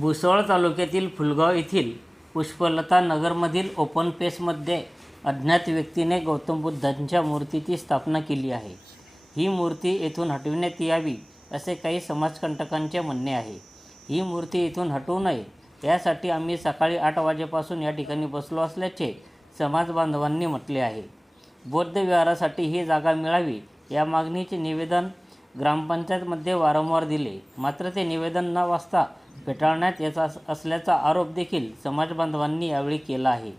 भुसवळ तालुक्यातील फुलगाव येथील पुष्पलता नगरमधील ओपन पेसमध्ये अज्ञात व्यक्तीने गौतम बुद्धांच्या मूर्तीची स्थापना केली आहे. ही मूर्ती येथून हटविण्यात यावी असे काही समाजकंटकांचे म्हणणे आहे. ही मूर्ती इथून हटवू नये यासाठी आम्ही सकाळी आठ वाजेपासून या ठिकाणी बसलो असल्याचे समाज बांधवांनी म्हटले आहे. बौद्ध विहारासाठी ही जागा मिळावी या मागणीचे निवेदन ग्रामपंचायतमध्ये वारंवार दिले. मात्र ते निवेदन न वाचता फेटाळण्यात येत अस- असल्याचा आरोप देखील समाज बांधवांनी यावेळी केला आहे.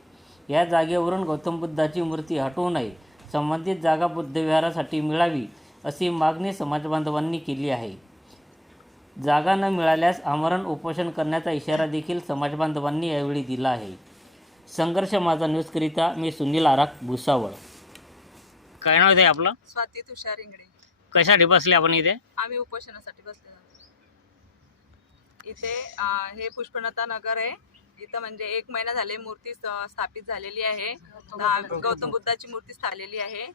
या जागेवरून गौतम बुद्धाची मूर्ती हटवू नये संबंधित जागा बुद्धविहारासाठी मिळावी अशी मागणी समाज बांधवांनी केली आहे. जागा न मिळाल्यास आमरण उपोषण करण्याचा इशारा देखील समाज बांधवांनी यावेळी दिला आहे. संघर्ष माझा न्यूजकरिता मी सुनील आराक भुसावळ. काय नाव आहे आपलं? स्वाती तुषार इंगडे कशासाठी बसले आपण इथे? आम्ही उपोषणासाठी आहोत. इथे हे पुष्पलता नगर आहे. इथं म्हणजे एक महिना झाले मूर्ती स- स्थापित झालेली आहे. दा- गौतम बुद्धाची मूर्ती स्थालेली आहे.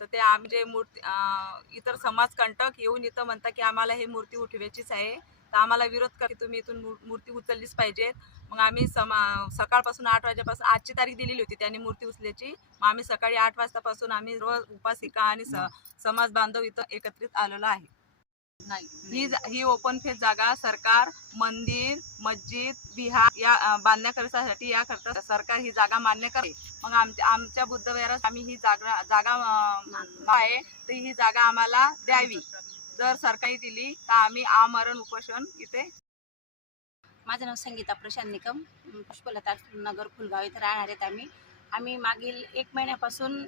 तर ते आम्ही जे मूर्ती अं, इतर समाजकंटक येऊन इथं म्हणतात की आम्हाला ही मूर्ती उठवायचीच आहे. तर आम्हाला विरोध कर की तुम्ही इथून मूर- मूर्ती उचललीच पाहिजेत. मग आम्ही समा सकाळपासून आठ वाजेपासून आजची तारीख दिलेली होती त्यांनी मूर्ती उचल्याची. मग आम्ही सकाळी आठ वाजतापासून आम्ही रोज उपासिका आणि स- समाज बांधव इथं एकत्रित आलेलो आहे. ही ही ओपन फेस जागा सरकार मंदिर मस्जिद विहार या बांधण्याकरितासाठी याकरता सरकार ही जागा मान्य करे मग आमच्या आमच्या बुद्ध विहारात आम्ही ही जागा जागा आहे तर ही जागा आम्हाला द्यावी. जर सरकारी दिली तर आम्ही आमरण उपोषण इथे माझं नाव संगीता प्रशांत निकम. पुष्पलता नगर फुलगाव इथं राहणार आहेत आम्ही. आम्ही मागील एक महिन्यापासून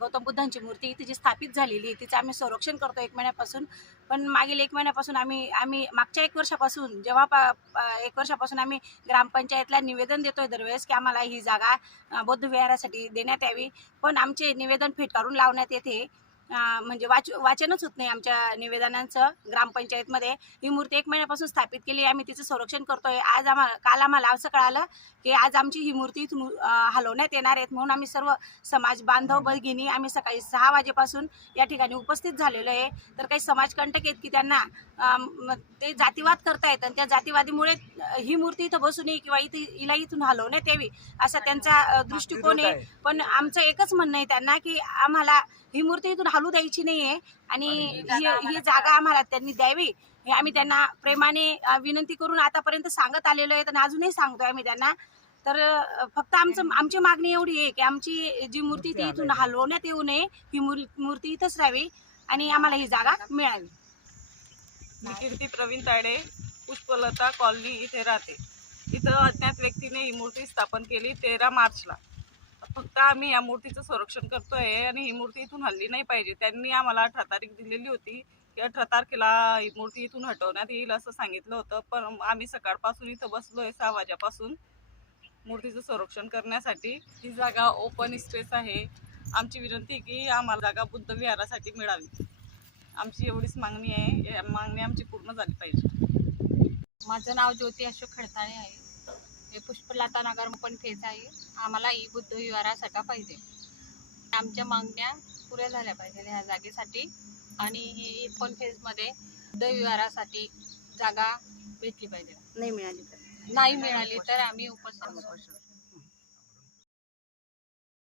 गौतम बुद्धांची मूर्ती इथे जी स्थापित झालेली आहे तिचं आम्ही संरक्षण करतो एक महिन्यापासून. पण मागील एक महिन्यापासून आम्ही आम्ही मागच्या एक वर्षापासून जेव्हा पा एक वर्षापासून आम्ही ग्रामपंचायतला निवेदन देतोय दरवेळेस की आम्हाला ही जागा बौद्ध विहारासाठी देण्यात यावी. पण आमचे निवेदन फेटाळून लावण्यात येते. म्हणजे वाच वाचनच होत नाही आमच्या निवेदनांचं ग्रामपंचायतमध्ये. ही मूर्ती एक महिन्यापासून स्थापित केली आम्ही तिचं संरक्षण करतोय. आज आम्हाला काल आम्हाला असं कळालं की आज आमची ही मूर्ती इथून हलवण्यात येणार आहेत. म्हणून आम्ही सर्व समाज बांधव भगिनी आम्ही सकाळी सहा वाजेपासून या ठिकाणी उपस्थित झालेलो आहे. तर काही समाजकंटक आहेत की त्यांना ते जातीवाद करतायत आणि त्या जातीवादीमुळे ही मूर्ती इथं बसू नये किंवा इथे हिला इथून हलवण्यात यावी असा त्यांचा दृष्टिकोन आहे. पण आमचं एकच म्हणणं आहे त्यांना की आम्हाला ही मूर्ती इथून हलू द्यायची नाहीये. आणि ही ही जागा आम्हाला त्यांनी द्यावी. हे आम्ही त्यांना प्रेमाने विनंती करून आतापर्यंत सांगत आलेलो आहे. आणि अजूनही सांगतोय आम्ही त्यांना. तर फक्त आमचं आमची मागणी एवढी आहे की आमची जी मूर्ती ती इथून हलवण्यात येऊ नये ही मूर- मूर्ती इथंच राहावी आणि आम्हाला ही जागा मिळावी. मी कीर्ती प्रवीण तायडे पुष्पलता कॉलनी इथे राहते. इथं अज्ञात व्यक्तीने ही मूर्ती स्थापन केली तेरा मार्चला. फक्त आम्ही या मूर्तीचं संरक्षण करतोय आणि ही मूर्ती इथून हल्ली नाही पाहिजे. त्यांनी आम्हाला अठरा तारीख दिलेली होती. की अठरा तारखेला ही मूर्ती इथून हटवण्यात येईल असं सांगितलं होतं. पण आम्ही सकाळपासून इथं बसलोय सहा वाजेपासून मूर्तीचं संरक्षण करण्यासाठी. ही जागा ओपन स्पेस आहे. आमची विनंती आहे की आम्हाला जागा बुद्ध विहारासाठी मिळावी. आमची एवढीच मागणी आहे. या मागणी आमची पूर्ण झाली पाहिजे. माझं नाव ज्योती अशोक खडताळे आहे. हे पुष्पलता नगर पण फेज आहे. आम्हाला ई बुद्ध विहारासाठी पाहिजे. आमच्या मागण्या पुऱ्या झाल्या पाहिजे ह्या जागेसाठी. आणि ही पण फेजमध्ये बुद्ध विहारासाठी जागा भेटली पाहिजे. नाही मिळाली नाही मिळाली तर आम्ही उपस्थित